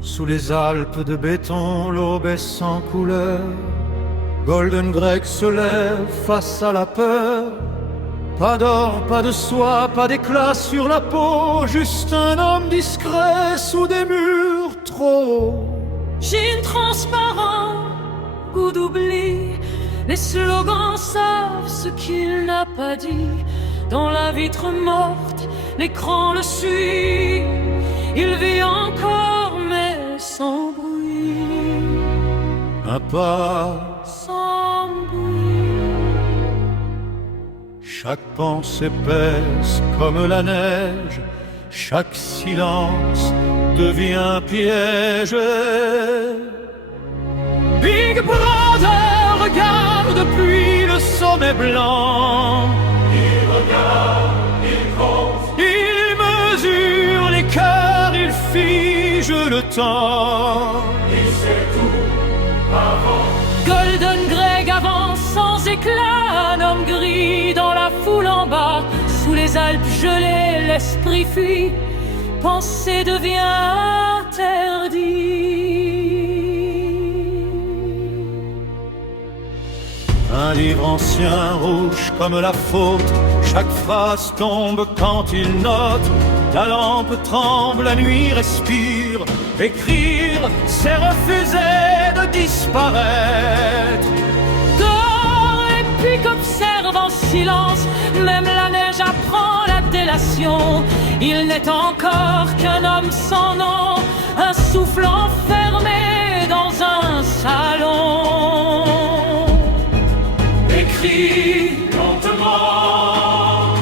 Sous les Alpes de béton, l'aube est sans couleur. Golden Greg se lève face à la peur. Pas d'or, pas de soie, pas d'éclat sur la peau. Juste un homme discret sous des murs trop hauts. Jean transparent, goût d'oubli. Les slogans savent ce qu'il n'a pas dit. Dans la vitre morte, l'écran le suit. Il vit encore mais sans bruit. Un pas, Sans bruit. chaque pensée pèse comme la neige. Chaque silence devient piège. Big Brother regarde depuis le sommet blanc. Il regarde, il compte, il mesure les cœurs, il fige le temps. Il sait tout avant. Golden Greg avance sans éclat, un homme gris dans la foule en bas. Sous les Alpes gelées, l'esprit fuit, penser devient interdit. Un livre ancien, rouge comme la faute. Chaque phrase tombe quand il note. La lampe tremble, la nuit respire. Écrire, c'est refuser de disparaître. Dors et pique observe en silence. Même la neige apprend la délation. Il n'est encore qu'un homme sans nom, un souffle enfermé dans un salon. Écrit lentement.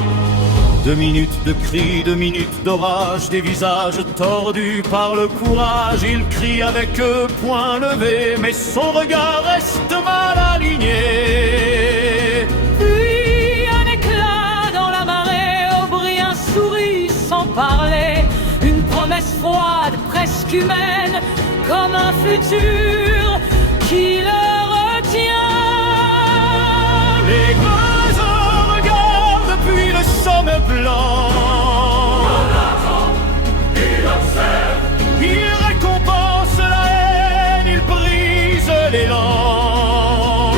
2 minutes de cris, 2 minutes d'orage, des visages tordus par le courage. Il crie avec eux, poing levé, mais son regard reste mal aligné. Puis un éclat dans la marée, Aubrien sourit sans parler. Une promesse froide, presque humaine, comme un futur qui le retient. Les oiseaux regardent depuis le sommet blanc. On attend, il observe. Il récompense la haine, il brise l'élan.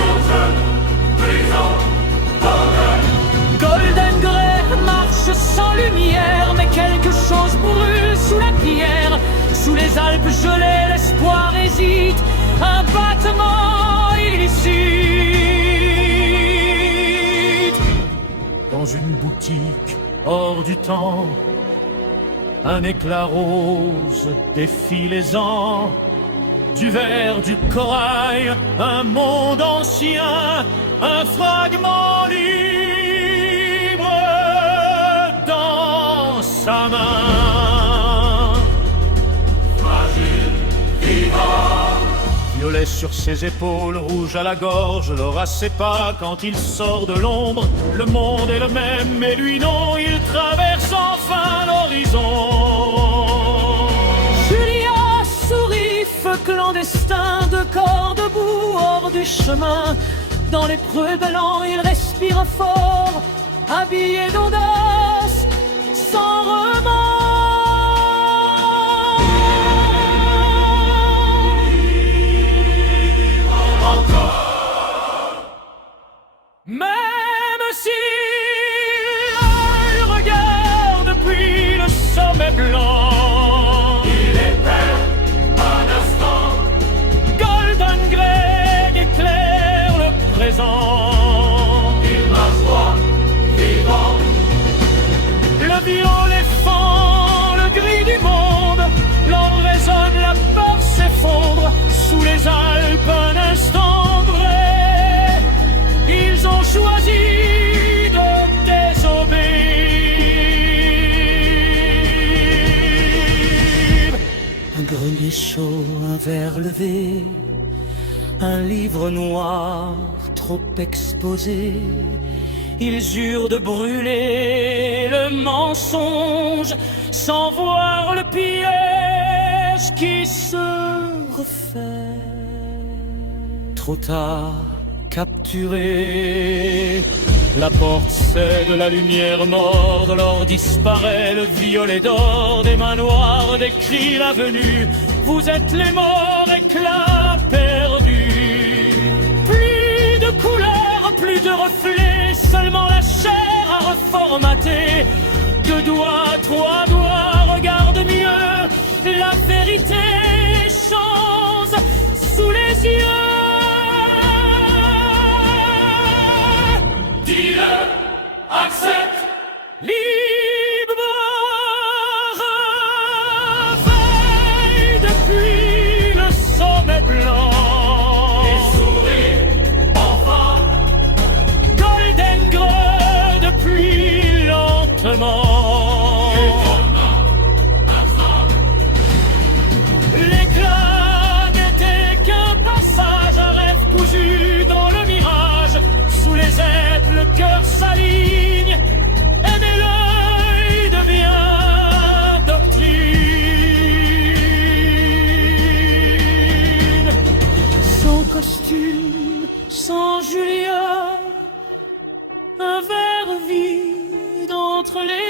Golden Grey marche sans lumière, mais quelque chose brûle sous la pierre. Sous les Alpes gelées, l'espoir hésite, un battement illicite. Dans une boutique hors du temps, un éclat rose défie les ans. Du verre, du corail, un monde ancien, un fragment libre dans sa main. Fragile, vivant. Violet sur ses épaules, rouge à la gorge, l'aura ses pas quand il sort de l'ombre. Le monde est le même, mais lui non, il traverse enfin l'horizon. Julia sourit, feu clandestin, de corps debout hors du chemin. Dans les preux blancs, il respire fort, habillé d'audace, sans remords. Même si Il regarde depuis le sommet blanc. Il épelle un instant. Golden Greg éclaire le présent. Il marche droit, vivant. Le violet fend le gris du monde. L'ordre résonne, la peur s'effondre. Sous les Alpes, un instant vrai. Ils ont choisi de désobéir. un grenier chaud, un verre levé, un livre noir trop exposé. Ils jurent de brûler le mensonge sans voir le piège qui se refait. Trop tard, capturé, La porte cède, la lumière morde, l'or disparaît, le violet d'or des mains noires, des cris la venue. Vous êtes les morts, éclats perdus. Plus de couleurs, plus de reflets, seulement la chair à reformater. 2 doigts, 3 doigts, regarde mieux, la vérité change sous les yeux. Dis-le, accepte, libre, réveille depuis le sommet blanc. Et souris, enfant, Golden Greu depuis lentement. L'éclat n'était qu'un passage, un rêve cousu dans le mirage. Sous les ailes, le cœur s'aligne, et dès l'œil devient doctrine. Sans costume, sans Julia, un verre vide entre les